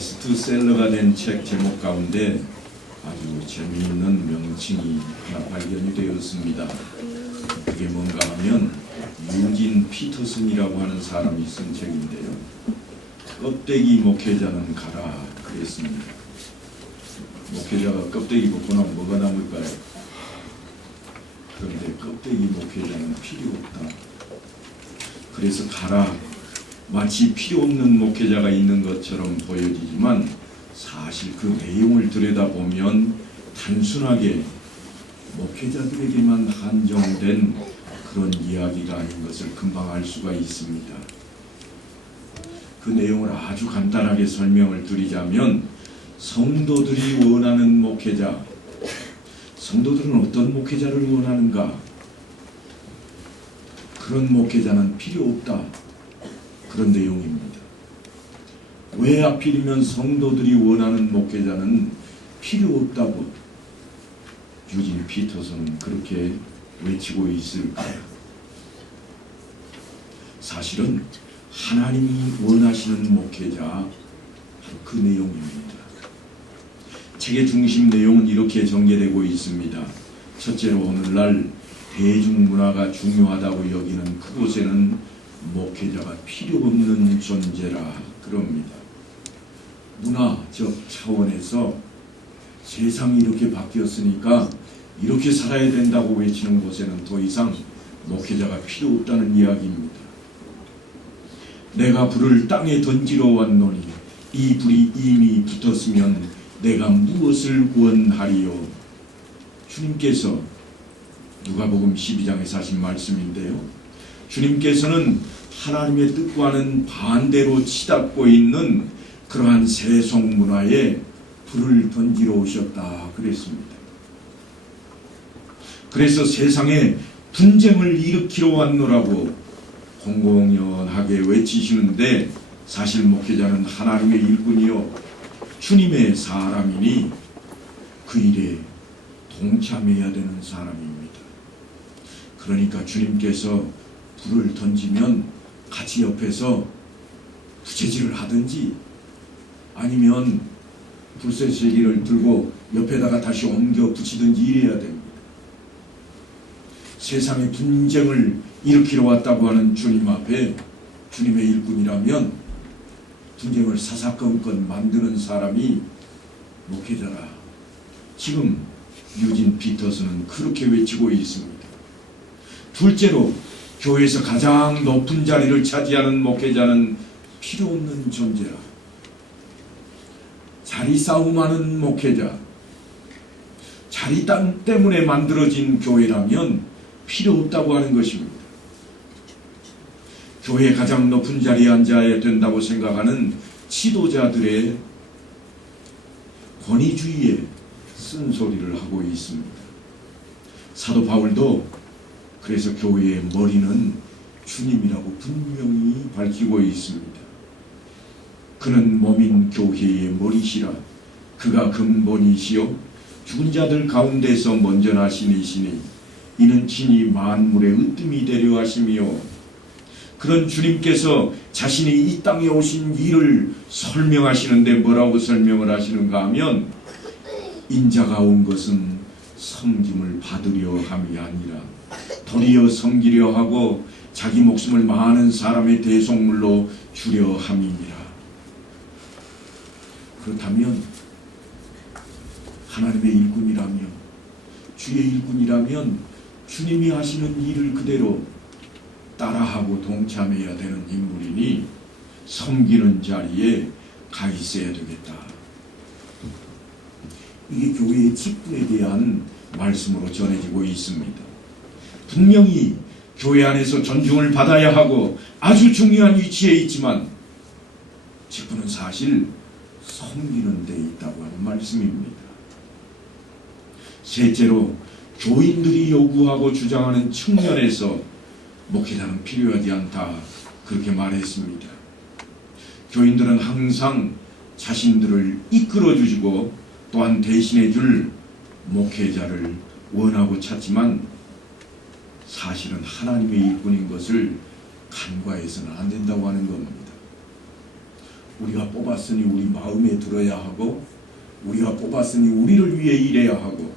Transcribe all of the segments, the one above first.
베스트셀러가 된 책 제목 가운데 아주 재미있는 명칭이 하나 발견이 되었습니다. 그게 뭔가 하면 유진 피터슨이라고 하는 사람이 쓴 책인데요. 껍데기 목회자는 가라 그랬습니다. 목회자가 껍데기 벗고 나면 뭐가 남을까요? 그런데 껍데기 목회자는 필요 없다. 그래서 가라. 마치 필요 없는 목회자가 있는 것처럼 보여지지만 사실 그 내용을 들여다보면 단순하게 목회자들에게만 한정된 그런 이야기가 아닌 것을 금방 알 수가 있습니다. 그 내용을 아주 간단하게 설명을 드리자면 성도들이 원하는 목회자, 성도들은 어떤 목회자를 원하는가? 그런 목회자는 필요 없다. 그런 내용입니다. 왜 하필이면 성도들이 원하는 목회자는 필요 없다고 유진 피터슨은 그렇게 외치고 있을까요? 사실은 하나님이 원하시는 목회자 바로 그 내용입니다. 책의 중심 내용은 이렇게 전개되고 있습니다. 첫째로 오늘날 대중문화가 중요하다고 여기는 그곳에는 목회자가 필요 없는 존재라 그럽니다. 문화적 차원에서 세상이 이렇게 바뀌었으니까 이렇게 살아야 된다고 외치는 곳에는 더 이상 목회자가 필요 없다는 이야기입니다. 내가 불을 땅에 던지러 왔노니 이 불이 이미 붙었으면 내가 무엇을 원하리요? 주님께서 누가복음 12장에서 하신 말씀인데요. 주님께서는 하나님의 뜻과는 반대로 치닫고 있는 그러한 세속 문화에 불을 던지러 오셨다 그랬습니다. 그래서 세상에 분쟁을 일으키러 왔노라고 공공연하게 외치시는데 사실 목회자는 하나님의 일꾼이요 주님의 사람이니 그 일에 동참해야 되는 사람입니다. 그러니까 주님께서 불을 던지면 같이 옆에서 부채질을 하든지 아니면 불새시기를 들고 옆에다가 다시 옮겨 붙이든지 이래야 됩니다. 세상에 분쟁을 일으키러 왔다고 하는 주님 앞에 주님의 일꾼이라면 분쟁을 사사건건 만드는 사람이 목회자라. 지금 유진 피터슨은 그렇게 외치고 있습니다. 둘째로 교회에서 가장 높은 자리를 차지하는 목회자는 필요 없는 존재라. 자리 싸움하는 목회자, 자리 때문에 만들어진 교회라면 필요 없다고 하는 것입니다. 교회의 가장 높은 자리에 앉아야 된다고 생각하는 지도자들의 권위주의에 쓴소리를 하고 있습니다. 사도 바울도 그래서 교회의 머리는 주님이라고 분명히 밝히고 있습니다. 그는 몸인 교회의 머리시라. 그가 근본이시요 죽은 자들 가운데서 먼저 나신 이시니 이는 친히 만물의 으뜸이 되려 하심이요. 그런 주님께서 자신이 이 땅에 오신 일을 설명하시는데 뭐라고 설명을 하시는가 하면 인자가 온 것은 섬김을 받으려 함이 아니라 도리어 섬기려 하고 자기 목숨을 많은 사람의 대속물로 주려 함이니라. 그렇다면 하나님의 일꾼이라면 주의 일꾼이라면 주님이 하시는 일을 그대로 따라하고 동참해야 되는 인물이니 섬기는 자리에 가 있어야 되겠다. 이게 교회의 직분에 대한 말씀으로 전해지고 있습니다. 분명히 교회 안에서 존중을 받아야 하고 아주 중요한 위치에 있지만 직분은 사실 섬기는 데 있다고 하는 말씀입니다. 셋째로 교인들이 요구하고 주장하는 측면에서 목회자는 필요하지 않다 그렇게 말했습니다. 교인들은 항상 자신들을 이끌어주시고 또한 대신해줄 목회자를 원하고 찾지만 사실은 하나님의 일꾼인 것을 간과해서는 안 된다고 하는 겁니다. 우리가 뽑았으니 우리 마음에 들어야 하고, 우리가 뽑았으니 우리를 위해 일해야 하고,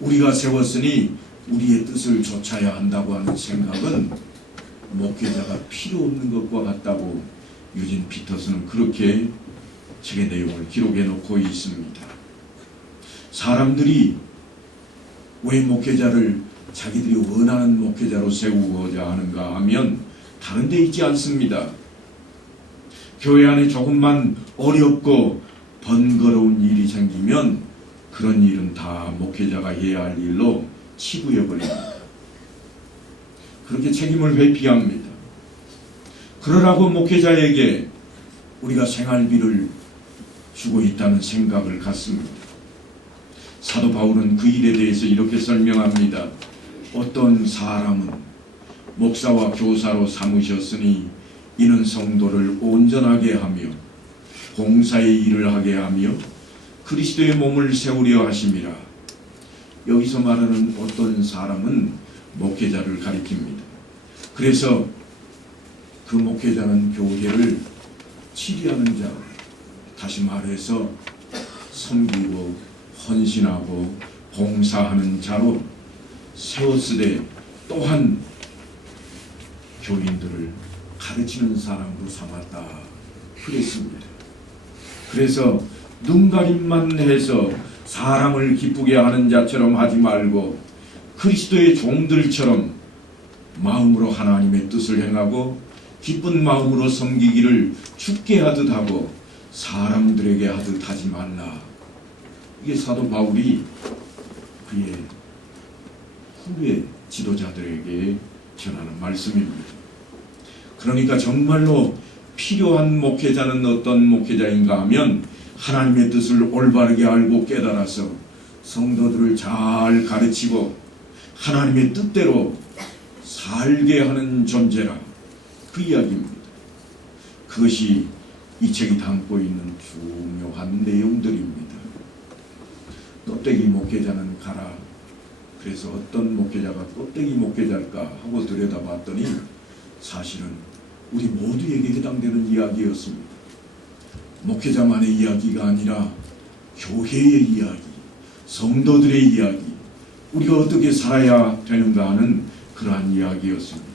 우리가 세웠으니 우리의 뜻을 좇아야 한다고 하는 생각은 목회자가 필요 없는 것과 같다고 유진 피터스는 그렇게 책의 내용을 기록해 놓고 있습니다. 사람들이 왜 목회자를 자기들이 원하는 목회자로 세우고자 하는가 하면 다른 데 있지 않습니다. 교회 안에 조금만 어렵고 번거로운 일이 생기면 그런 일은 다 목회자가 해야 할 일로 치부해버립니다. 그렇게 책임을 회피합니다. 그러라고 목회자에게 우리가 생활비를 주고 있다는 생각을 갖습니다. 사도 바울은 그 일에 대해서 이렇게 설명합니다. 어떤 사람은 목사와 교사로 삼으셨으니 이는 성도를 온전하게 하며 봉사의 일을 하게 하며 그리스도의 몸을 세우려 하심이라. 여기서 말하는 어떤 사람은 목회자를 가리킵니다. 그래서 그 목회자는 교회를 치리하는 자, 다시 말해서 섬기고 헌신하고 봉사하는 자로 세웠으되 또한 교인들을 가르치는 사람으로 삼았다 그랬습니다. 그래서 눈가림만 해서 사람을 기쁘게 하는 자처럼 하지 말고 그리스도의 종들처럼 마음으로 하나님의 뜻을 행하고 기쁜 마음으로 섬기기를 주께 하듯 하고 사람들에게 하듯 하지 말라. 이게 사도 바울이 그의 후배 지도자들에게 전하는 말씀입니다. 그러니까 정말로 필요한 목회자는 어떤 목회자인가 하면 하나님의 뜻을 올바르게 알고 깨달아서 성도들을 잘 가르치고 하나님의 뜻대로 살게 하는 존재라, 그 이야기입니다. 그것이 이 책이 담고 있는 중요한 내용들입니다. 껍데기 목회자는 가라. 그래서 어떤 목회자가 껍데기 목회자일까 하고 들여다봤더니 사실은 우리 모두에게 해당되는 이야기였습니다. 목회자만의 이야기가 아니라 교회의 이야기, 성도들의 이야기, 우리가 어떻게 살아야 되는가 하는 그러한 이야기였습니다.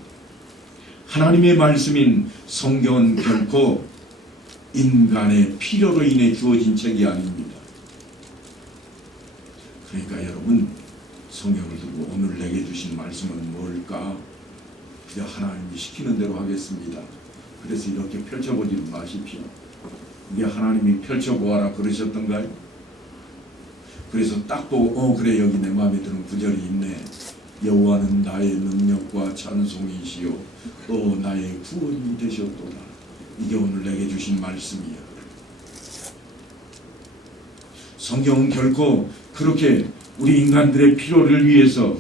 하나님의 말씀인 성경은 결코 인간의 필요로 인해 주어진 책이 아닙니다. 그러니까 여러분, 성경을 두고 오늘 내게 주신 말씀은 뭘까? 그냥 하나님이 시키는 대로 하겠습니다. 그래서 이렇게 펼쳐보지 마십시오. 이게 하나님이 펼쳐보아라 그러셨던가요? 그래서 딱 보고 그래, 여기 내 마음에 드는 구절이 있네. 여호와는 나의 능력과 찬송이시요 또 나의 구원이 되셨도다. 이게 오늘 내게 주신 말씀이야. 성경은 결코 그렇게 우리 인간들의 필요를 위해서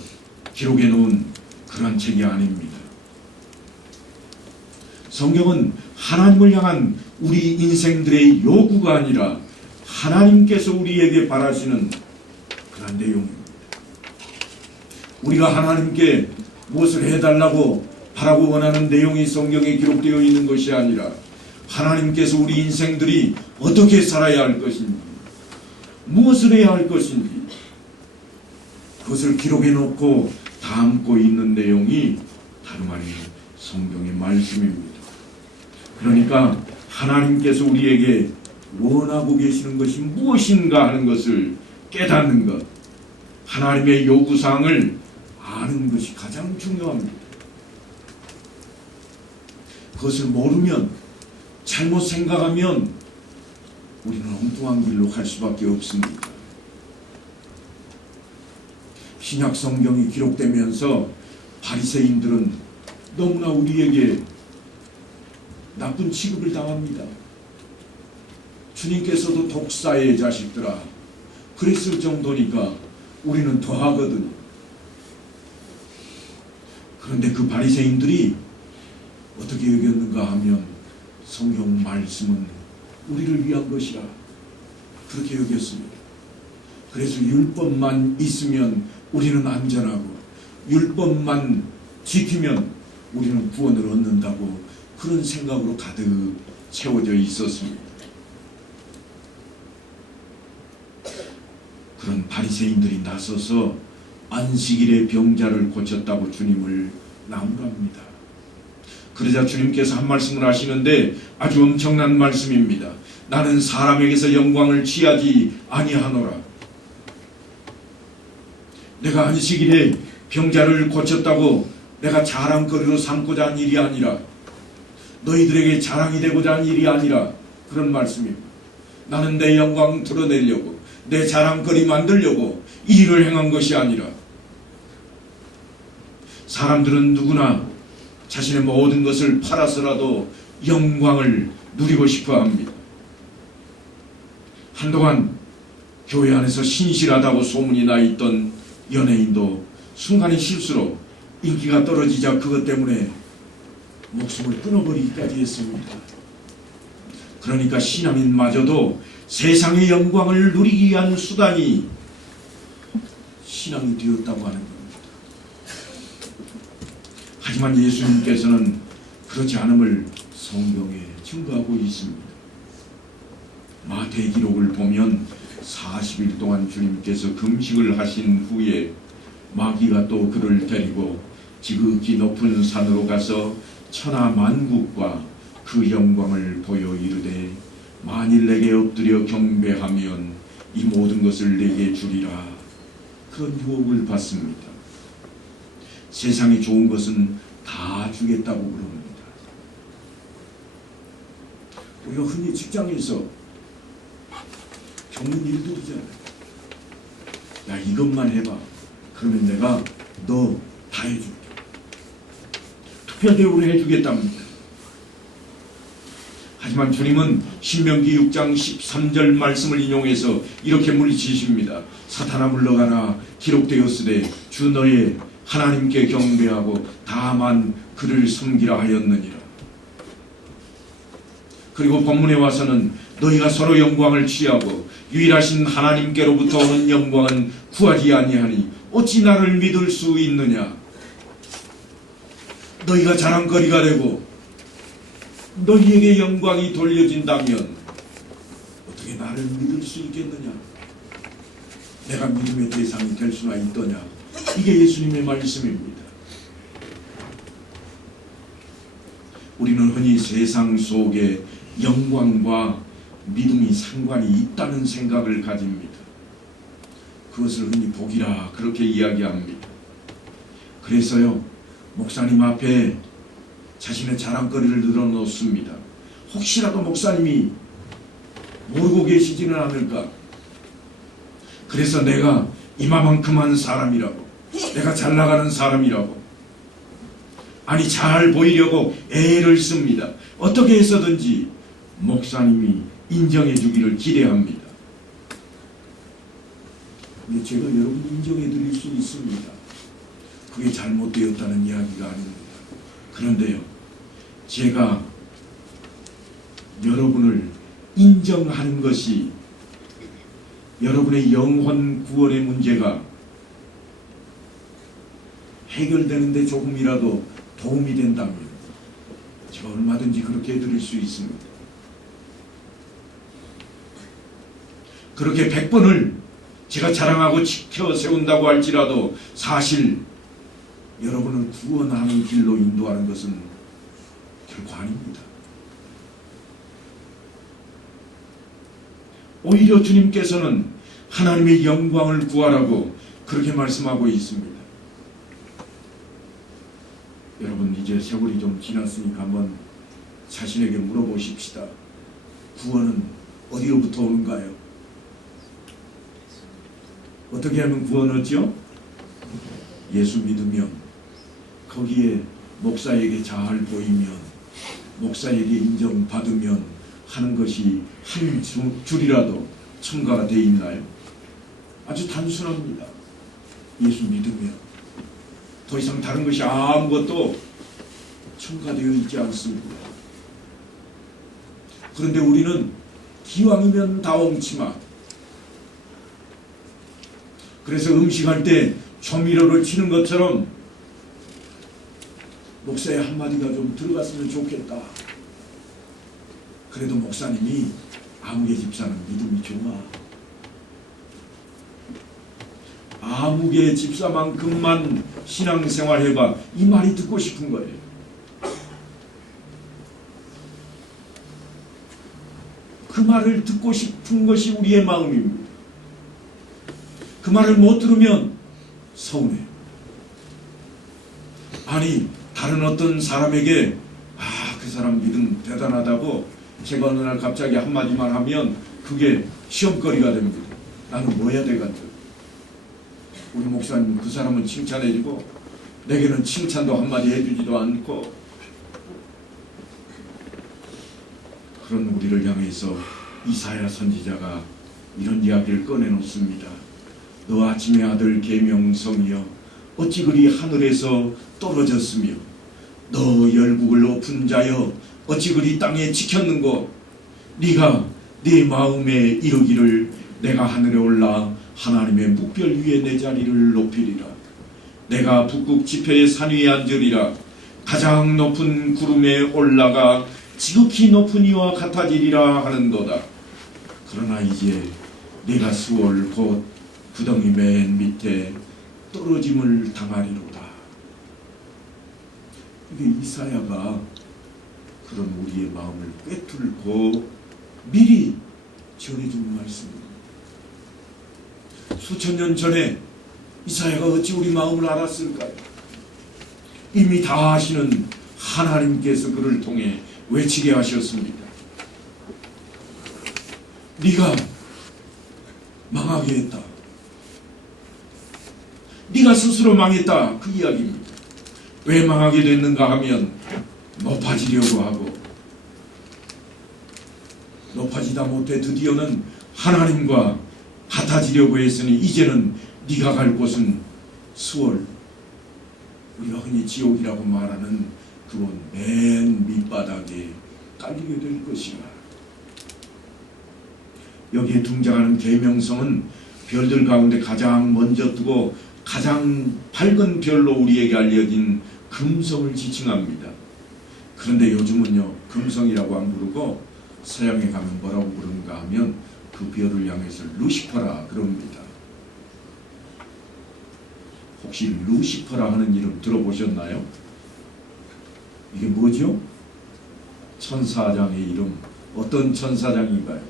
기록해 놓은 그런 책이 아닙니다. 성경은 하나님을 향한 우리 인생들의 요구가 아니라 하나님께서 우리에게 바라시는 그런 내용입니다. 우리가 하나님께 무엇을 해달라고 바라고 원하는 내용이 성경에 기록되어 있는 것이 아니라 하나님께서 우리 인생들이 어떻게 살아야 할 것인지, 무엇을 해야 할 것인지 그것을 기록해 놓고 담고 있는 내용이 다름 아닌 성경의 말씀입니다. 그러니까 하나님께서 우리에게 원하고 계시는 것이 무엇인가 하는 것을 깨닫는 것, 하나님의 요구사항을 아는 것이 가장 중요합니다. 그것을 모르면, 잘못 생각하면 우리는 엉뚱한 길로 갈 수밖에 없습니다. 신약 성경이 기록되면서 바리새인들은 너무나 우리에게 나쁜 취급을 당합니다. 주님께서도 독사의 자식들아 그랬을 정도니까 우리는 더 하거든요. 그런데 그 바리새인들이 어떻게 여겼는가 하면 성경 말씀은 우리를 위한 것이라 그렇게 여겼습니다. 그래서 율법만 있으면 우리는 안전하고 율법만 지키면 우리는 구원을 얻는다고 그런 생각으로 가득 채워져 있었습니다. 그런 바리새인들이 나서서 안식일에 병자를 고쳤다고 주님을 나무랍니다. 그러자 주님께서 한 말씀을 하시는데 아주 엄청난 말씀입니다. 나는 사람에게서 영광을 취하지 아니하노라. 내가 안식일에 병자를 고쳤다고 내가 자랑거리로 삼고자 한 일이 아니라, 너희들에게 자랑이 되고자 한 일이 아니라 그런 말씀입니다. 나는 내 영광 드러내려고, 내 자랑거리 만들려고 이 일을 행한 것이 아니라, 사람들은 누구나 자신의 모든 것을 팔아서라도 영광을 누리고 싶어 합니다. 한동안 교회 안에서 신실하다고 소문이 나 있던 연예인도 순간의 실수로 인기가 떨어지자 그것 때문에 목숨을 끊어버리기까지 했습니다. 그러니까 신앙인마저도 세상의 영광을 누리기 위한 수단이 신앙이 되었다고 하는 겁니다. 하지만 예수님께서는 그렇지 않음을 성경에 증거하고 있습니다. 마태 기록을 보면 40일 동안 주님께서 금식을 하신 후에 마귀가 또 그를 데리고 지극히 높은 산으로 가서 천하 만국과 그 영광을 보여 이르되 만일 내게 엎드려 경배하면 이 모든 것을 내게 주리라. 그런 유혹을 받습니다. 세상에 좋은 것은 다 주겠다고 그럽니다. 우리가 흔히 직장에서 겪는 일들이잖아요. 야, 이것만 해봐. 그러면 내가 너 다 해줄게. 특별대우를 해주겠답니다. 하지만 주님은 신명기 6장 13절 말씀을 인용해서 이렇게 물리치십니다. 사탄아 물러가라. 기록되었으되 주 너의 하나님께 경배하고 다만 그를 섬기라 하였느니라. 그리고 본문에 와서는 너희가 서로 영광을 취하고 유일하신 하나님께로부터 오는 영광은 구하지 아니하니 어찌 나를 믿을 수 있느냐. 너희가 자랑거리가 되고 너희에게 영광이 돌려진다면 어떻게 나를 믿을 수 있겠느냐. 내가 믿음의 대상이 될 수가 있더냐. 이게 예수님의 말씀입니다. 우리는 흔히 세상 속에 영광과 믿음이 상관이 있다는 생각을 가집니다. 그것을 흔히 복이라 그렇게 이야기합니다. 그래서요, 목사님 앞에 자신의 자랑거리를 늘어놓습니다. 혹시라도 목사님이 모르고 계시지는 않을까. 그래서 내가 이마만큼한 사람이라고, 내가 잘 나가는 사람이라고, 아니 잘 보이려고 애를 씁니다. 어떻게 해서든지 목사님이 인정해 주기를 기대합니다. 근데 제가 여러분 인정해 드릴 수 있습니다. 그게 잘못되었다는 이야기가 아닙니다. 그런데요, 제가 여러분을 인정하는 것이 여러분의 영혼 구원의 문제가 해결되는데 조금이라도 도움이 된다면 제가 얼마든지 그렇게 해드릴 수 있습니다. 그렇게 100번을 제가 자랑하고 지켜 세운다고 할지라도 사실 여러분을 구원하는 길로 인도하는 것은 결코 아닙니다. 오히려 주님께서는 하나님의 영광을 구하라고 그렇게 말씀하고 있습니다. 여러분, 이제 세월이 좀 지났으니까 한번 자신에게 물어보십시다. 구원은 어디로부터 오는가요? 어떻게 하면 구원 얻죠? 예수 믿으면, 거기에 목사에게 잘 보이면, 목사에게 인정받으면 하는 것이 한 줄이라도 첨가가 되어 있나요? 아주 단순합니다. 예수 믿으면 더 이상 다른 것이 아무것도 첨가되어 있지 않습니다. 그런데 우리는 기왕이면 다홍치마, 그래서 음식할 때 조미료를 치는 것처럼 목사의 한마디가 좀 들어갔으면 좋겠다. 그래도 목사님이 아무개 집사는 믿음이 좋아. 아무개 집사만큼만 신앙생활 해봐. 이 말이 듣고 싶은 거예요. 그 말을 듣고 싶은 것이 우리의 마음입니다. 그 말을 못 들으면 서운해. 아니, 다른 어떤 사람에게 그 사람 믿음 대단하다고 제가 어느 날 갑자기 한마디만 하면 그게 시험거리가 됩니다. 나는 뭐 해야 되겠죠? 우리 목사님 그 사람은 칭찬해주고 내게는 칭찬도 한마디 해주지도 않고, 그런 우리를 향해서 이사야 선지자가 이런 이야기를 꺼내놓습니다. 너 아침의 아들 계명성이여 어찌 그리 하늘에서 떨어졌으며 너 열국을 엎은 자여 어찌 그리 땅에 지켰는고. 네가 네 마음에 이르기를 내가 하늘에 올라 하나님의 묵별 위에 내 자리를 높이리라. 내가 북극 지폐의 산 위에 앉으리라. 가장 높은 구름에 올라가 지극히 높은 이와 같아지리라 하는도다. 그러나 이제 내가 수월 곧 구덩이 맨 밑에 떨어짐을 당하리로다. 이게 이사야가 그런 우리의 마음을 꿰뚫고 미리 전해준 말씀입니다. 수천 년 전에 이사야가 어찌 우리 마음을 알았을까요? 이미 다 아시는 하나님께서 그를 통해 외치게 하셨습니다. 네가 망하게 했다. 네가 스스로 망했다. 그 이야기입니다. 왜 망하게 됐는가 하면 높아지려고 하고, 높아지다 못해 드디어는 하나님과 같아지려고 했으니 이제는 네가 갈 곳은 수월, 우리가 흔히 지옥이라고 말하는 그곳 맨 밑바닥에 깔리게 될 것이라. 여기에 등장하는 계명성은 별들 가운데 가장 먼저 뜨고 가장 밝은 별로 우리에게 알려진 금성을 지칭합니다. 그런데 요즘은요, 금성이라고 안 부르고 서양에 가면 뭐라고 부르는가 하면 그 별을 향해서 루시퍼라 그럽니다. 혹시 루시퍼라 하는 이름 들어보셨나요? 이게 뭐죠? 천사장의 이름. 어떤 천사장인가요?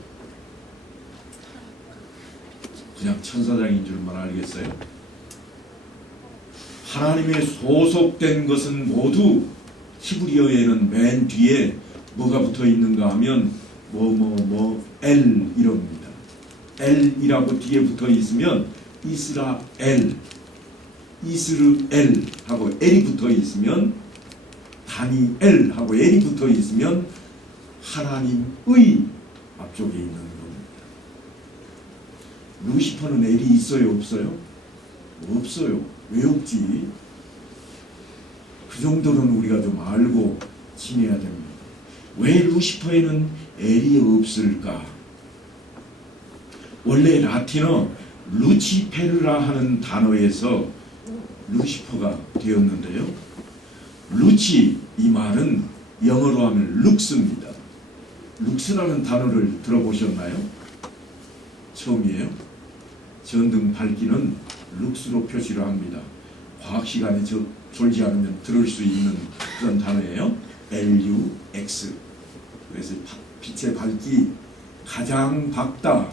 그냥 천사장인 줄만 알겠어요? 하나님의 소속된 것은 모두 히브리어에는 맨 뒤에 뭐가 붙어 있는가 하면 L 이럽니다. L이라고 뒤에 붙어 있으면 이스라엘, 이스르엘 하고 L이 붙어 있으면 다니엘 하고 L이 붙어 있으면 하나님의 앞쪽에 있는 겁니다. 루시퍼는 L이 있어요, 없어요? 없어요. 왜 없지? 그 정도는 우리가 좀 알고 지내야 됩니다. 왜 루시퍼에는 L이 없을까? 원래 라틴어 루치페르라 하는 단어에서 루시퍼가 되었는데요. 루치, 이 말은 영어로 하면 룩스입니다. 룩스라는 단어를 들어보셨나요? 처음이에요. 전등 밝기는 룩스로 표시를 합니다. 과학 시간에 졸지 않으면 들을 수 있는 그런 단어예요. LUX. 그래서 빛의 밝기 가장 밝다.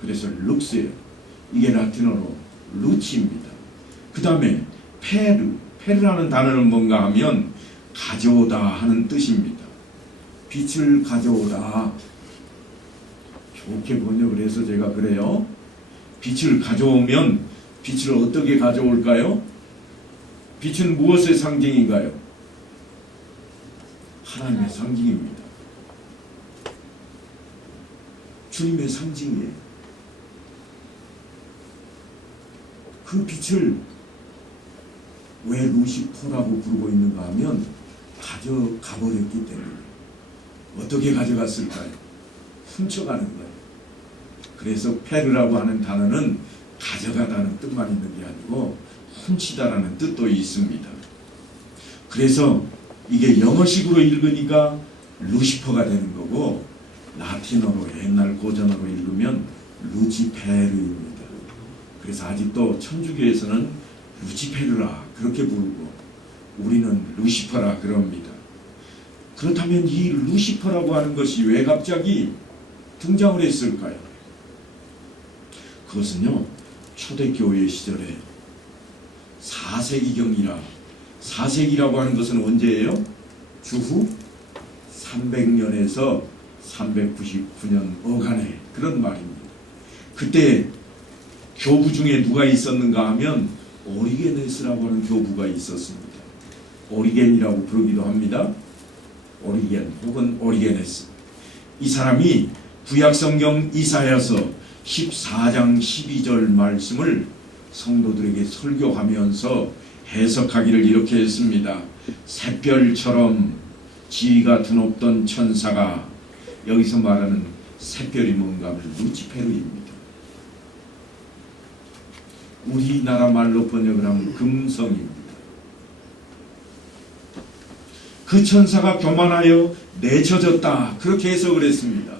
그래서 룩스예요. 이게 라틴어로 루치입니다. 그 다음에 페르라는 단어는 뭔가 하면 가져오다 하는 뜻입니다. 빛을 가져오다. 좋게 번역을 해서 제가 그래요. 빛을 가져오면 빛을 어떻게 가져올까요? 빛은 무엇의 상징인가요? 하나님의 상징입니다. 주님의 상징이에요. 그 빛을 왜 루시퍼라고 부르고 있는가 하면 가져가버렸기 때문에. 어떻게 가져갔을까요? 훔쳐가는 거예요. 그래서 페르라고 하는 단어는 가져가다는 뜻만 있는 게 아니고 훔치다라는 뜻도 있습니다. 그래서 이게 영어식으로 읽으니까 루시퍼가 되는 거고, 라틴어로 옛날 고전어로 읽으면 루치페르입니다. 그래서 아직도 천주교에서는 루치페르라 그렇게 부르고 우리는 루시퍼라 그럽니다. 그렇다면 이 루시퍼라고 하는 것이 왜 갑자기 등장을 했을까요? 그것은요, 초대교회 시절에 4세기경이라, 4세기라고 하는 것은 언제예요? 주후 300년에서 399년 어간에 그런 말입니다. 그때 교부 중에 누가 있었는가 하면 오리게네스라고 하는 교부가 있었습니다. 오리겐이라고 부르기도 합니다. 오리겐 혹은 오리게네스. 이 사람이 구약성경 이사야서 14장 12절 말씀을 성도들에게 설교하면서 해석하기를 이렇게 했습니다. 샛별처럼 지위가 드높던 천사가, 여기서 말하는 샛별이 뭔가 하면 루치페르입니다. 우리나라 말로 번역을 하면 금성입니다. 그 천사가 교만하여 내쳐졌다, 그렇게 해석을 했습니다.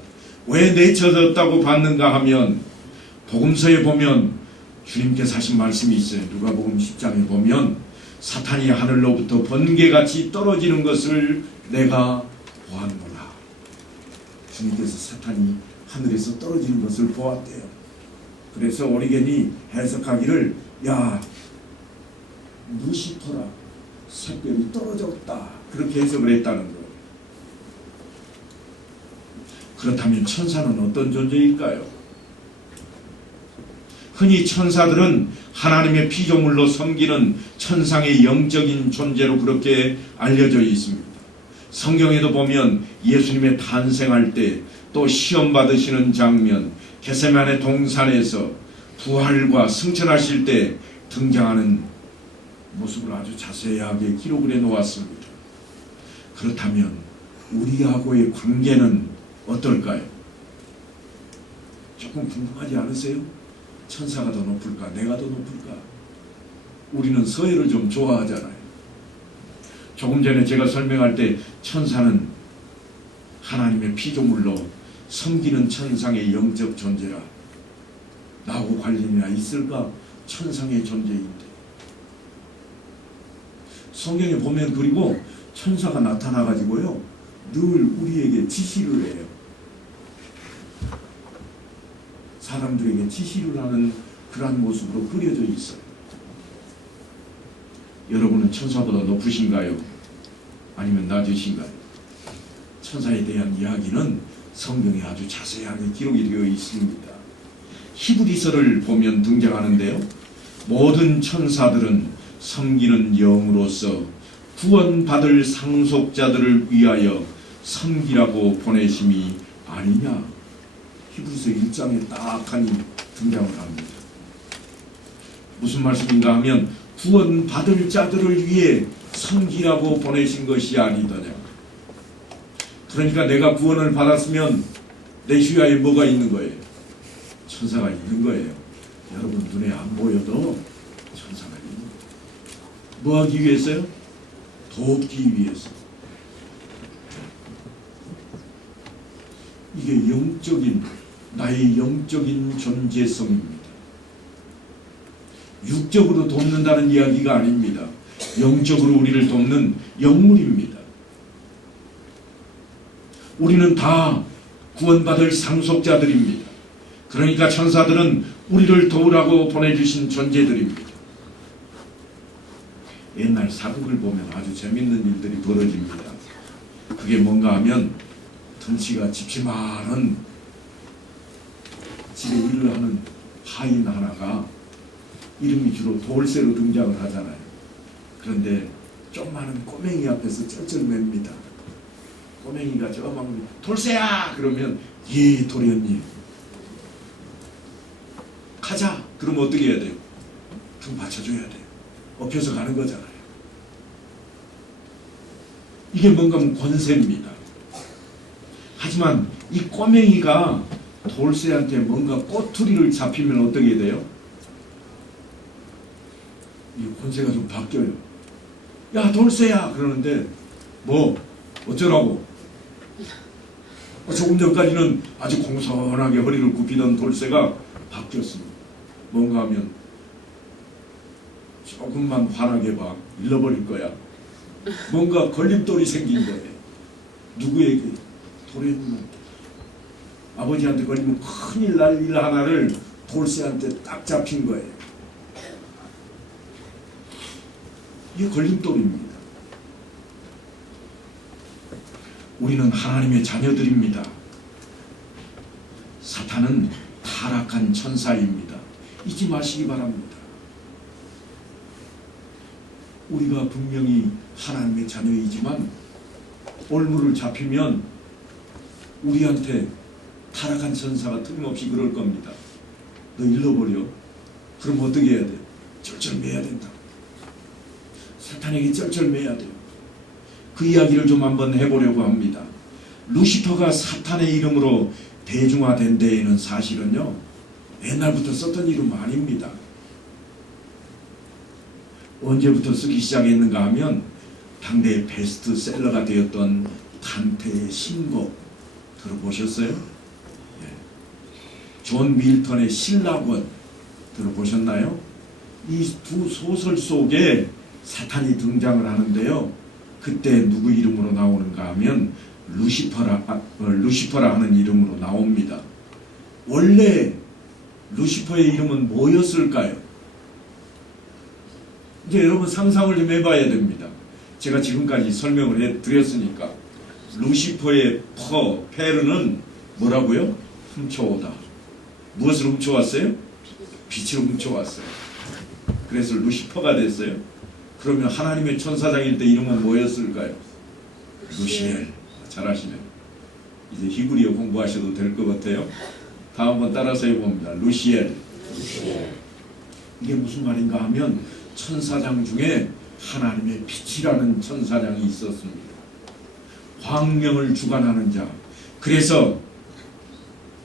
왜 내쳐졌다고 봤는가 하면 복음서에 보면 주님께서 하신 말씀이 있어요. 누가복음 10장에 보면 사탄이 하늘로부터 번개같이 떨어지는 것을 내가 보았노라. 주님께서 사탄이 하늘에서 떨어지는 것을 보았대요. 그래서 오리겐이 해석하기를, 야, 루시퍼라, 샛별이 떨어졌다, 그렇게 해석을 했다는 거예요. 그렇다면 천사는 어떤 존재일까요? 흔히 천사들은 하나님의 피조물로 섬기는 천상의 영적인 존재로 그렇게 알려져 있습니다. 성경에도 보면 예수님의 탄생할 때, 또 시험 받으시는 장면, 겟세마네 동산에서 부활과 승천하실 때 등장하는 모습을 아주 자세하게 기록을 해 놓았습니다. 그렇다면 우리하고의 관계는 어떨까요? 조금 궁금하지 않으세요? 천사가 더 높을까? 내가 더 높을까? 우리는 서해를 좀 좋아하잖아요. 조금 전에 제가 설명할 때 천사는 하나님의 피조물로 섬기는 천상의 영적 존재라. 나하고 관련이나 있을까? 천상의 존재인데. 성경에 보면 그리고 천사가 나타나가지고요, 늘 우리에게 지시를 해요. 사람들에게 지시를 하는 그러한 모습으로 그려져 있어요. 여러분은 천사보다 높으신가요? 아니면 낮으신가요? 천사에 대한 이야기는 성경에 아주 자세하게 기록이 되어 있습니다. 히브리서를 보면 등장하는데요, 모든 천사들은 섬기는 영으로서 구원받을 상속자들을 위하여 섬기라고 보내심이 아니냐. 히브리서 1장에 딱하니 등장을 합니다. 무슨 말씀인가 하면 구원받을 자들을 위해 섬기라고 보내신 것이 아니더냐. 그러니까 내가 구원을 받았으면 내 주위에 뭐가 있는 거예요? 천사가 있는 거예요. 여러분 눈에 안 보여도 천사가 있는 거예요. 뭐 하기 위해서요? 돕기 위해서. 이게 영적인, 나의 영적인 존재성입니다. 육적으로 돕는다는 이야기가 아닙니다. 영적으로 우리를 돕는 영물입니다. 우리는 다 구원받을 상속자들입니다. 그러니까 천사들은 우리를 도우라고 보내주신 존재들입니다. 옛날 사극을 보면 아주 재밌는 일들이 벌어집니다. 그게 뭔가 하면 덩치가 집집마한 집에 일을 하는 하인 하나가 이름이 주로 돌쇠로 등장을 하잖아요. 그런데 좀 많은 꼬맹이 앞에서 쩔쩔맵니다. 꼬맹이가 저 막 돌쇠야! 그러면 예 도련님 가자! 그러면 어떻게 해야 돼요? 등 받쳐줘야 돼요. 엎혀서 가는 거잖아요. 이게 뭔가 권세입니다. 하지만 이 꼬맹이가 돌쇠한테 뭔가 꼬투리를 잡히면 어떻게 돼요? 이 권세가 좀 바뀌어요. 야 돌쇠야! 그러는데 뭐 어쩌라고? 조금 전까지는 아주 공손하게 허리를 굽히던 돌쇠가 바뀌었습니다. 뭔가 하면 조금만 화나게 봐. 잃어버릴 거야. 뭔가 걸림돌이 생긴 거예요. 누구에게? 도련님한테. 아버지한테 걸리면 큰일 날 일 하나를 돌쇠한테 딱 잡힌 거예요. 이게 걸림돌입니다. 우리는 하나님의 자녀들입니다. 사탄은 타락한 천사입니다. 잊지 마시기 바랍니다. 우리가 분명히 하나님의 자녀이지만 올무를 잡히면 우리한테 타락한 천사가 틀림없이 그럴 겁니다. 너 잃어버려. 그럼 어떻게 해야 돼? 쩔쩔매야 된다. 사탄에게 쩔쩔매야 돼요. 그 이야기를 좀 한번 해보려고 합니다. 루시퍼가 사탄의 이름으로 대중화된 데에는 사실은요, 옛날부터 썼던 이름 아닙니다. 언제부터 쓰기 시작했는가 하면 당대의 베스트셀러가 되었던 단테의 신곡 들어보셨어요? 예. 존 밀턴의 신라권 들어보셨나요? 이 두 소설 속에 사탄이 등장을 하는데요. 그때 누구 이름으로 나오는가 하면 루시퍼라 하는 이름으로 나옵니다. 원래 루시퍼의 이름은 뭐였을까요? 이제 여러분 상상을 좀 해봐야 됩니다. 제가 지금까지 설명을 해드렸으니까. 루시퍼의 페르는 뭐라고요? 훔쳐오다. 무엇을 훔쳐왔어요? 빛을 훔쳐왔어요. 그래서 루시퍼가 됐어요. 그러면 하나님의 천사장일 때 이름은 뭐였을까요? 루시엘. 잘하시네요. 이제 히브리어 공부하셔도 될 것 같아요. 다음번 따라서 해봅니다. 루시엘. 이게 무슨 말인가 하면 천사장 중에 하나님의 빛이라는 천사장이 있었습니다. 광명을 주관하는 자. 그래서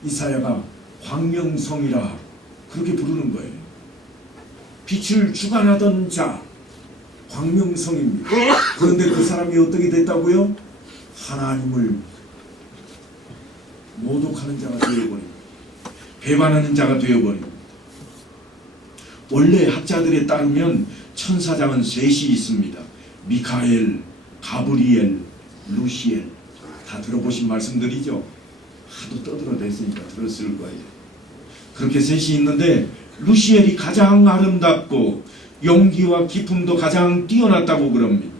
이사야가 광명성이라 그렇게 부르는 거예요. 빛을 주관하던 자, 광명성입니다. 그런데 그 사람이 어떻게 됐다고요? 하나님을 모독하는 자가 되어버립니다. 배반하는 자가 되어버립니다. 원래 학자들에 따르면 천사장은 셋이 있습니다. 미카엘, 가브리엘, 루시엘. 다 들어보신 말씀들이죠? 하도 떠들어댔으니까 들었을 거예요. 그렇게 셋이 있는데 루시엘이 가장 아름답고 용기와 기품도 가장 뛰어났다고 그럽니다.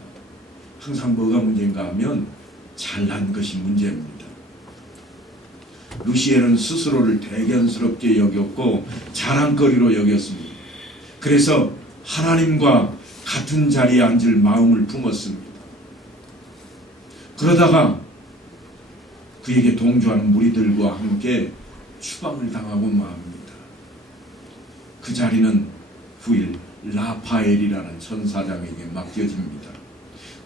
항상 뭐가 문제인가 하면 잘난 것이 문제입니다. 루시엘은 스스로를 대견스럽게 여겼고 자랑거리로 여겼습니다. 그래서 하나님과 같은 자리에 앉을 마음을 품었습니다. 그러다가 그에게 동조하는 무리들과 함께 추방을 당하고 맙니다. 그 자리는 후일 라파엘이라는 천사장에게 맡겨집니다.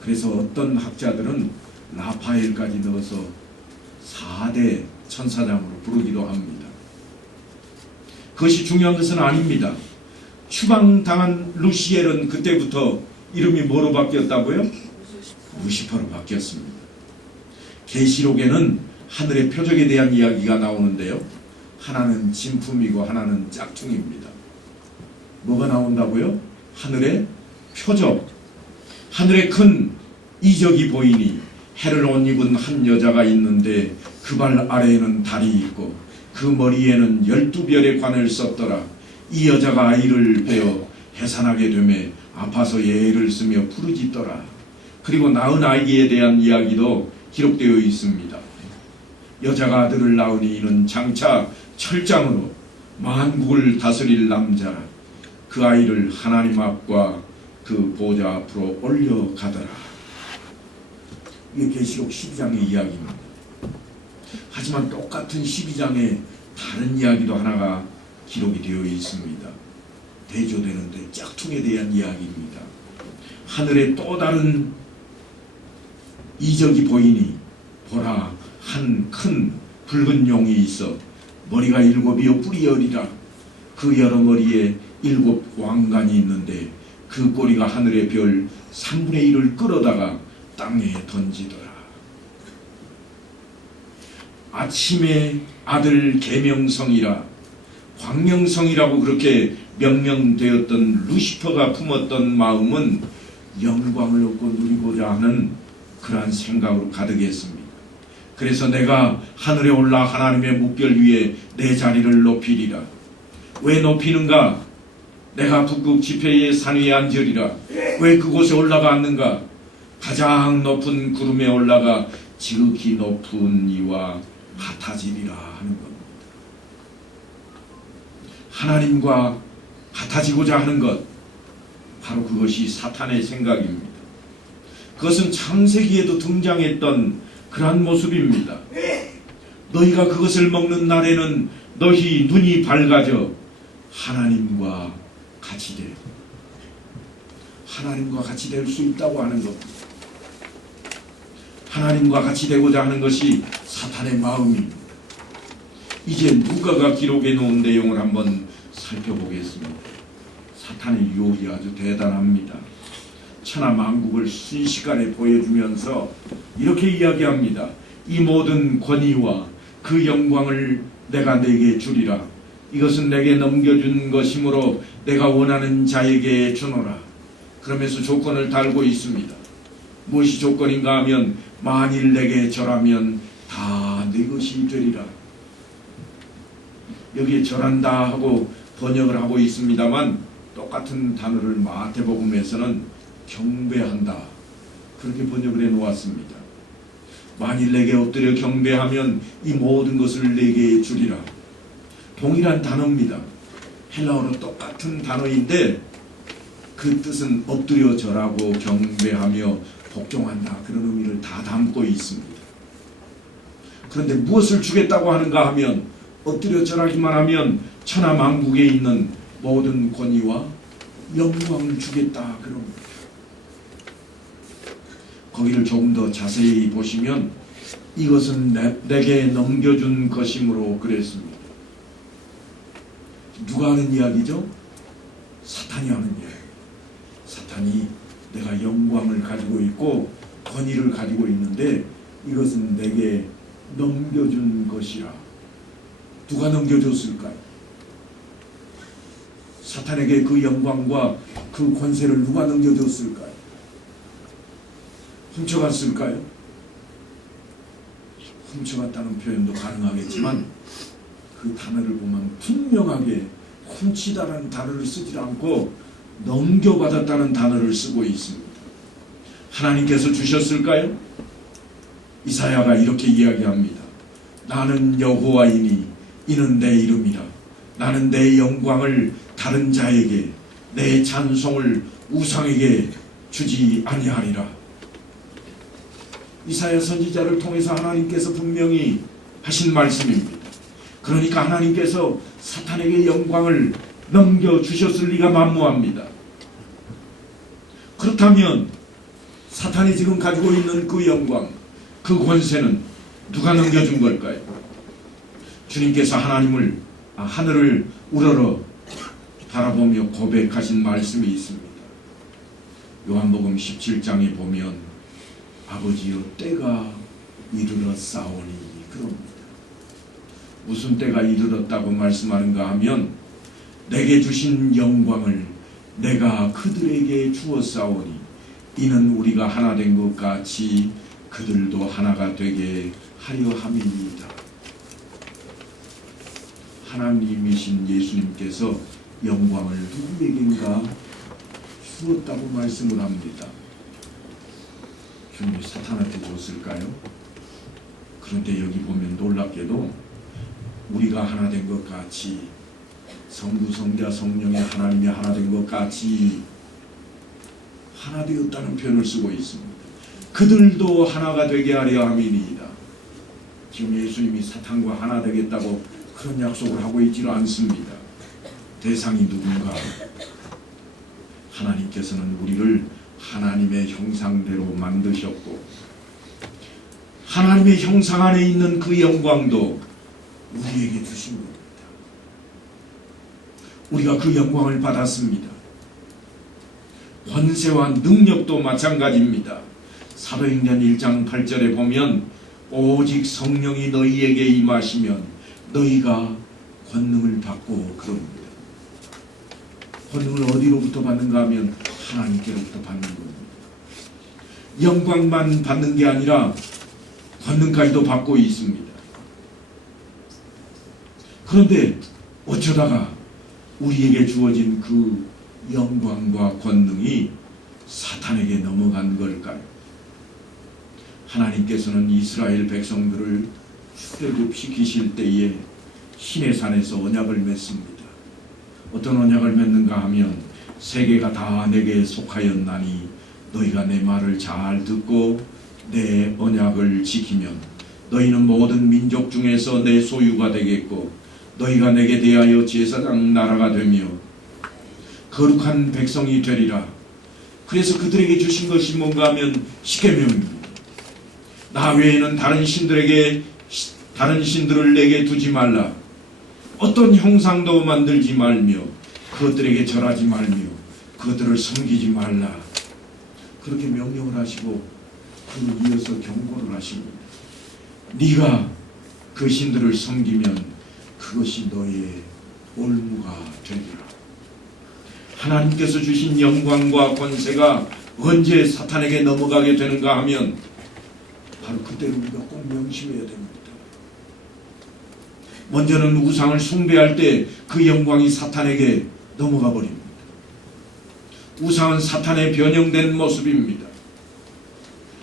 그래서 어떤 학자들은 라파엘까지 넣어서 4대 천사장으로 부르기도 합니다. 그것이 중요한 것은 아닙니다. 추방당한 루시엘은 그때부터 이름이 뭐로 바뀌었다고요? 루시퍼로 바뀌었습니다. 계시록에는 하늘의 표적에 대한 이야기가 나오는데요. 하나는 진품이고 하나는 짝퉁입니다. 뭐가 나온다고요? 하늘의 표적. 하늘에 큰 이적이 보이니 해를 옷 입은 한 여자가 있는데 그 발 아래에는 달이 있고 그 머리에는 12별의 관을 썼더라. 이 여자가 아이를 베어 해산하게 되매 아파서 예를 쓰며 부르짖더라. 그리고 낳은 아이에 대한 이야기도 기록되어 있습니다. 여자가 아들을 낳으니 이는 장차 철장으로 만국을 다스릴 남자라. 그 아이를 하나님 앞과 그 보좌 앞으로 올려가더라. 이게 계시록 12장의 이야기입니다. 하지만 똑같은 12장에 다른 이야기도 하나가 기록이 되어 있습니다. 대조되는데 짝퉁에 대한 이야기입니다. 하늘에 또 다른 이적이 보이니 보라, 한 큰 붉은 용이 있어 머리가 7이요 뿔이 10이라. 그 여러 머리에 7 왕관이 있는데 그 꼬리가 하늘의 별 3분의 1을 끌어다가 땅에 던지더라. 아침의 아들 계명성이라 광명성이라고 그렇게 명명되었던 루시퍼가 품었던 마음은 영광을 얻고 누리고자 하는 그러한 생각으로 가득했습니다. 그래서 내가 하늘에 올라 하나님의 묵결 위에 내 자리를 높이리라. 왜 높이는가? 내가 북극 지폐의 산 위에 앉으리라. 왜 그곳에 올라가 앉는가? 가장 높은 구름에 올라가 지극히 높은 이와 같아지리라 하는 겁니다. 하나님과 같아지고자 하는 것, 바로 그것이 사탄의 생각입니다. 그것은 창세기에도 등장했던 그러한 모습입니다. 너희가 그것을 먹는 날에는 너희 눈이 밝아져 하나님과 같이 돼. 하나님과 같이 될 수 있다고 하는 겁니다. 하나님과 같이 되고자 하는 것이 사탄의 마음입니다. 이제 누가가 기록해 놓은 내용을 한번 살펴보겠습니다. 사탄의 유혹이 아주 대단합니다. 천하 만국을 순식간에 보여주면서 이렇게 이야기합니다. 이 모든 권위와 그 영광을 내가 내게 주리라. 이것은 내게 넘겨준 것이므로 내가 원하는 자에게 주노라. 그러면서 조건을 달고 있습니다. 무엇이 조건인가 하면 만일 내게 절하면 다 네 것이 되리라. 여기에 절한다 하고 번역을 하고 있습니다만 똑같은 단어를 마태복음에서는 경배한다 그렇게 번역을 해 놓았습니다. 만일 내게 엎드려 경배하면 이 모든 것을 내게 주리라. 동일한 단어입니다. 헬라어로 똑같은 단어인데 그 뜻은 엎드려 절하고 경배하며 복종한다 그런 의미를 다 담고 있습니다. 그런데 무엇을 주겠다고 하는가 하면 엎드려 절하기만 하면 천하 만국에 있는 모든 권위와 영광을 주겠다 그럽니다. 거기를 조금 더 자세히 보시면 이것은 내게 넘겨준 것이므로 그랬습니다. 누가 하는 이야기죠? 사탄이 하는 이야기. 사탄이 내가 영광을 가지고 있고 권위를 가지고 있는데 이것은 내게 넘겨준 것이라. 누가 넘겨줬을까요? 사탄에게 그 영광과 그 권세를 누가 넘겨줬을까요? 훔쳐갔을까요? 훔쳐갔다는 표현도 가능하겠지만 그 단어를 보면 분명하게 훔치다라는 단어를 쓰지 않고 넘겨받았다는 단어를 쓰고 있습니다. 하나님께서 주셨을까요? 이사야가 이렇게 이야기합니다. 나는 여호와이니 이는 내 이름이라. 나는 내 영광을 다른 자에게 내 찬송을 우상에게 주지 아니하리라. 이사야 선지자를 통해서 하나님께서 분명히 하신 말씀입니다. 그러니까 하나님께서 사탄에게 영광을 넘겨주셨을 리가 만무합니다. 그렇다면 사탄이 지금 가지고 있는 그 영광, 그 권세는 누가 넘겨준 걸까요? 주님께서 하늘을 우러러 바라보며 고백하신 말씀이 있습니다. 요한복음 17장에 보면 아버지여 때가 이르렀사오니 그럽니다. 무슨 때가 이르렀다고 말씀하는가 하면 내게 주신 영광을 내가 그들에게 주었사오니 이는 우리가 하나 된 것 같이 그들도 하나가 되게 하려 함이니이다. 하나님이신 예수님께서 영광을 누구에겐가 주었다고 말씀을 합니다. 주님이 사탄한테 줬을까요? 그런데 여기 보면 놀랍게도 우리가 하나 된 것 같이 성부 성자 성령의 하나님이 하나 된 것 같이 하나 되었다는 표현을 쓰고 있습니다. 그들도 하나가 되게 하려 함이니이다. 지금 예수님이 사탄과 하나 되겠다고 그런 약속을 하고 있지는 않습니다. 대상이 누군가? 하나님께서는 우리를 하나님의 형상대로 만드셨고 하나님의 형상 안에 있는 그 영광도 우리에게 주신 겁니다. 우리가 그 영광을 받았습니다. 권세와 능력도 마찬가지입니다. 사도행전 1장 8절에 보면 오직 성령이 너희에게 임하시면 너희가 권능을 받고 그럽니다. 권능을 어디로부터 받는가 하면 하나님께로부터 받는 겁니다. 영광만 받는 게 아니라 권능까지도 받고 있습니다. 그런데 어쩌다가 우리에게 주어진 그 영광과 권능이 사탄에게 넘어간 걸까요? 하나님께서는 이스라엘 백성들을 출애굽시키실 때에 시내산에서 언약을 맺습니다. 어떤 언약을 맺는가 하면 세계가 다 내게 속하였나니 너희가 내 말을 잘 듣고 내 언약을 지키면 너희는 모든 민족 중에서 내 소유가 되겠고 너희가 내게 대하여 제사장 나라가 되며 거룩한 백성이 되리라. 그래서 그들에게 주신 것이 뭔가 하면 십계명입니다. 나 외에는 다른 신들을 내게 두지 말라. 어떤 형상도 만들지 말며 그것들에게 절하지 말며 그것들을 섬기지 말라. 그렇게 명령을 하시고 그 이어서 경고를 하십니다. 네가 그 신들을 섬기면 그것이 너의 올무가 되리라. 하나님께서 주신 영광과 권세가 언제 사탄에게 넘어가게 되는가 하면 바로 그때를 우리가 꼭 명심해야 됩니다. 먼저는 우상을 숭배할 때 그 영광이 사탄에게 넘어가 버립니다. 우상은 사탄의 변형된 모습입니다.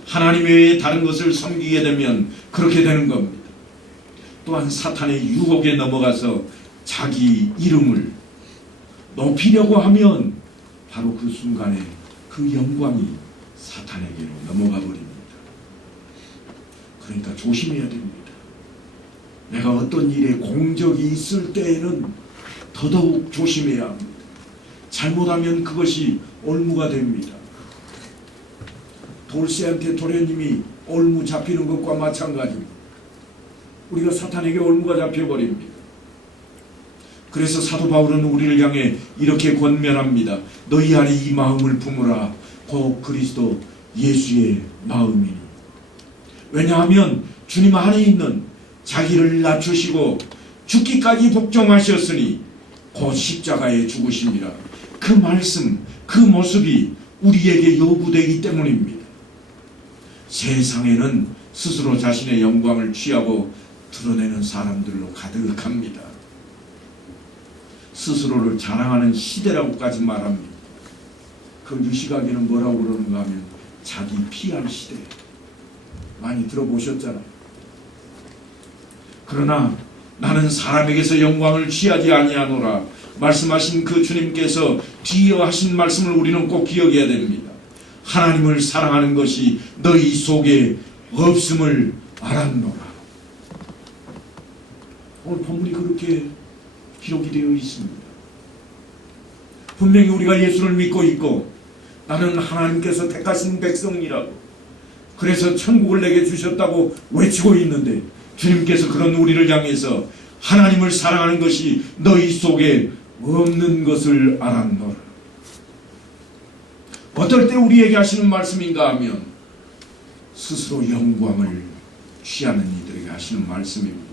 하나님 외에 다른 것을 섬기게 되면 그렇게 되는 겁니다. 또한 사탄의 유혹에 넘어가서 자기 이름을 높이려고 하면 바로 그 순간에 그 영광이 사탄에게로 넘어가 버립니다. 그러니까 조심해야 됩니다. 내가 어떤 일에 공적이 있을 때에는 더더욱 조심해야 합니다. 잘못하면 그것이 올무가 됩니다. 돌쇠한테 도련님이 올무 잡히는 것과 마찬가지입니다. 우리가 사탄에게 올무가 잡혀버립니다. 그래서 사도 바울은 우리를 향해 이렇게 권면합니다. 너희 안에 이 마음을 품으라. 곧 그리스도 예수의 마음이니. 왜냐하면 주님 안에 있는 자기를 낮추시고 죽기까지 복종하셨으니 곧 십자가에 죽으심이라. 그 말씀, 그 모습이 우리에게 요구되기 때문입니다. 세상에는 스스로 자신의 영광을 취하고 드러내는 사람들로 가득합니다. 스스로를 자랑하는 시대라고까지 말합니다. 그 유시각에는 뭐라고 그러는가 하면 자기 PR 시대. 많이 들어보셨잖아요. 그러나 나는 사람에게서 영광을 취하지 아니하노라 말씀하신 그 주님께서 뒤에 하신 말씀을 우리는 꼭 기억해야 됩니다. 하나님을 사랑하는 것이 너희 속에 없음을 알았노라. 오늘 본문이 그렇게 기록이 되어 있습니다. 분명히 우리가 예수를 믿고 있고 나는 하나님께서 택하신 백성이라고 그래서 천국을 내게 주셨다고 외치고 있는데 주님께서 그런 우리를 향해서 하나님을 사랑하는 것이 너희 속에 없는 것을 알았노라. 어떨 때 우리에게 하시는 말씀인가 하면 스스로 영광을 취하는 이들에게 하시는 말씀입니다.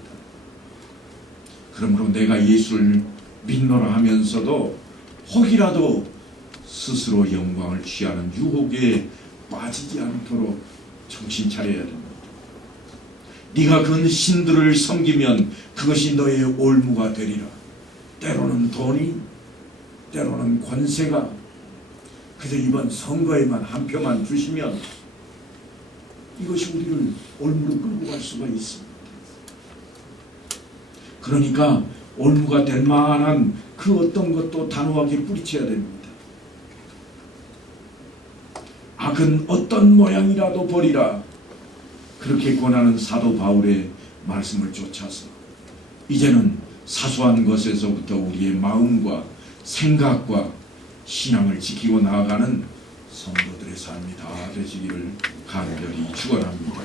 그러므로 내가 예수를 믿노라 하면서도 혹이라도 스스로 영광을 취하는 유혹에 빠지지 않도록 정신 차려야 됩니다. 네가 그 신들을 섬기면 그것이 너의 올무가 되리라. 때로는 돈이, 때로는 권세가 그저 이번 선거에만 한 표만 주시면 이것이 우리를 올무로 끌고 갈 수가 있습니다. 그러니까 올무가 될 만한 그 어떤 것도 단호하게 뿌리쳐야 됩니다. 악은 어떤 모양이라도 버리라. 그렇게 권하는 사도 바울의 말씀을 쫓아서 이제는 사소한 것에서부터 우리의 마음과 생각과 신앙을 지키고 나아가는 성도들의 삶이 다 되시기를 간절히 축원합니다.